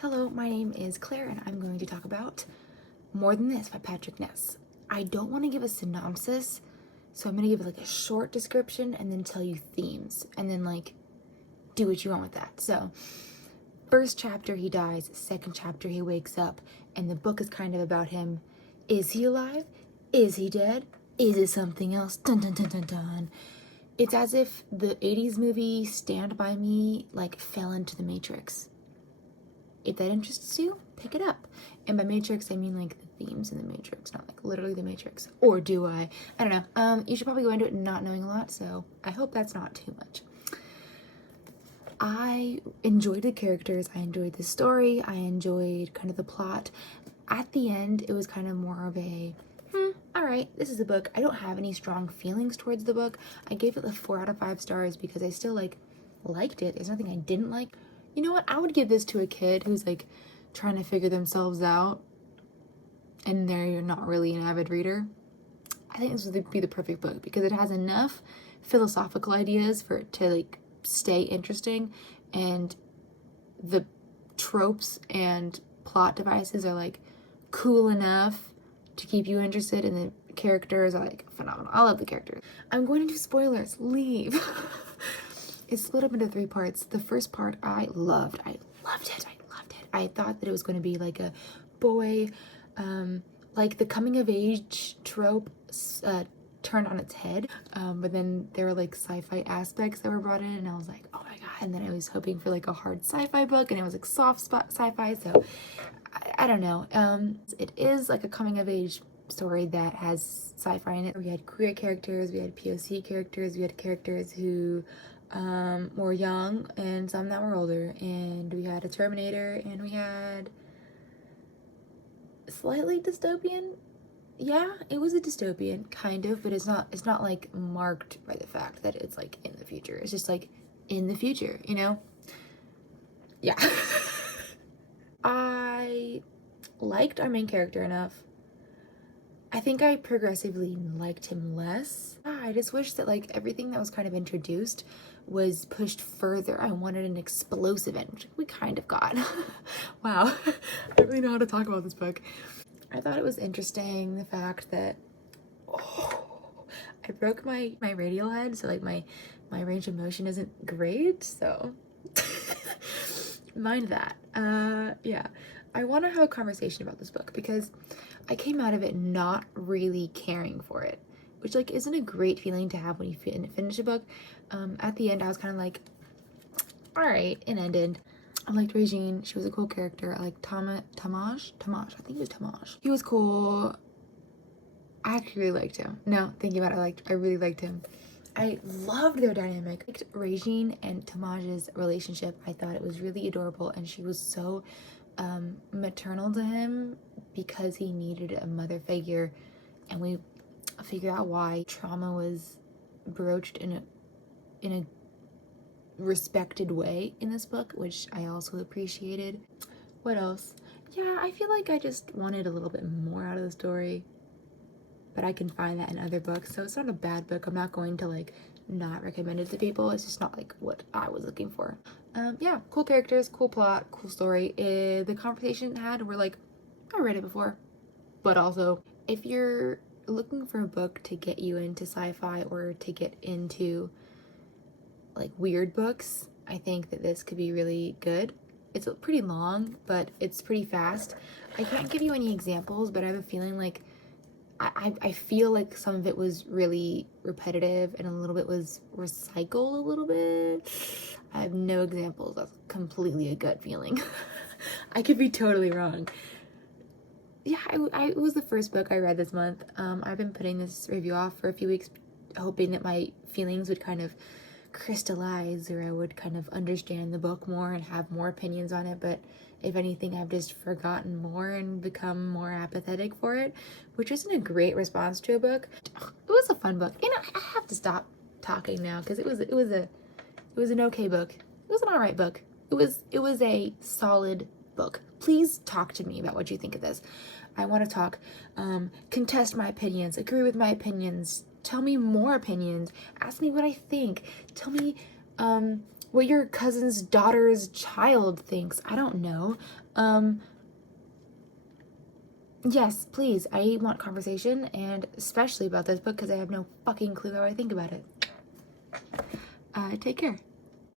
Hello, my name is Claire and I'm going to talk about More Than This by Patrick Ness. I don't want to give a synopsis, so I'm going to give like a short description and then tell you themes and then like do what you want with that. So, first chapter he dies, second chapter he wakes up, and the book is kind of about him. Is he alive? Is he dead? Is it something else? Dun dun dun dun dun. It's as if the 80s movie Stand By Me like fell into the Matrix. If that interests you, pick it up. And by Matrix, I mean like the themes in the Matrix, not like literally the Matrix. Or do I? I don't know. You should probably go into it not knowing a lot, so I hope that's not too much. I enjoyed the characters, I enjoyed the story, I enjoyed kind of the plot. At the end, it was kind of more of a, all right, this is a book. I don't have any strong feelings towards the book. I gave it a 4 out of 5 stars because I still liked it. There's nothing I didn't like. You know what? I would give this to a kid who's like trying to figure themselves out and they're not really an avid reader. I think this would be the perfect book because it has enough philosophical ideas for it to like stay interesting, and the tropes and plot devices are like cool enough to keep you interested, and the characters are like phenomenal. I love the characters. I'm going to do spoilers. Leave. It's split up into 3 parts. The first part I loved. I loved it. I thought that it was going to be like a boy, like the coming of age trope turned on its head. But then there were like sci-fi aspects that were brought in, and I was like, oh my god. And then I was hoping for like a hard sci-fi book, and it was like soft spot sci-fi. So I don't know. It is like a coming of age story that has sci-fi in it. We had queer characters, we had POC characters, we had characters who were young and some that were older, and we had a Terminator, and we had slightly dystopian. Yeah, it was a dystopian kind of, but it's not like marked by the fact that it's like in the future. It's just like in the future, you know? Yeah. I liked our main character enough. I think I progressively liked him less. I just wish that like everything that was kind of introduced was pushed further. I wanted an explosive end, which we kind of got. Wow, I don't really know how to talk about this book. I thought it was interesting, the fact that I broke my radial head, so like my range of motion isn't great, so mind that. Yeah, I want to have a conversation about this book because I came out of it not really caring for it, which like isn't a great feeling to have when you finish a book. At the end, I was kind of like, all right, it ended. I liked Regine. She was a cool character. I liked Tamaj. I think it was Tamaj. He was cool. I actually really liked him. No, thinking about it, I really liked him. I loved their dynamic. I liked Regine and Tamaj's relationship. I thought it was really adorable, and she was so maternal to him because he needed a mother figure, and we figure out why trauma was broached in a respected way in this book, which I also appreciated. What else? Yeah, I feel like I just wanted a little bit more out of the story, but I can find that in other books, so it's not a bad book. I'm not going to like not recommend it to people. It's just not like what I was looking for. Yeah, cool characters, cool plot, cool story. The conversation it had were like, I read it before, but also if you're looking for a book to get you into sci-fi or to get into like weird books, I think that this could be really good. It's pretty long, but it's pretty fast. I can't give you any examples, but I have a feeling like I feel like some of it was really repetitive and a little bit was recycled a little bit. I have no examples. That's completely a gut feeling. I could be totally wrong. Yeah, it was the first book I read this month. I've been putting this review off for a few weeks, hoping that my feelings would kind of crystallize, or I would kind of understand the book more and have more opinions on it. But if anything, I've just forgotten more and become more apathetic for it, which isn't a great response to a book. It was a fun book. You know, I have to stop talking now because it was an okay book. It was an alright book. It was a solid book. Please talk to me about what you think of this. I want to talk, contest my opinions, agree with my opinions, tell me more opinions, ask me what I think, tell me what your cousin's daughter's child thinks. I don't know. Yes, please. I want conversation, and especially about this book because I have no fucking clue how I think about it. Take care.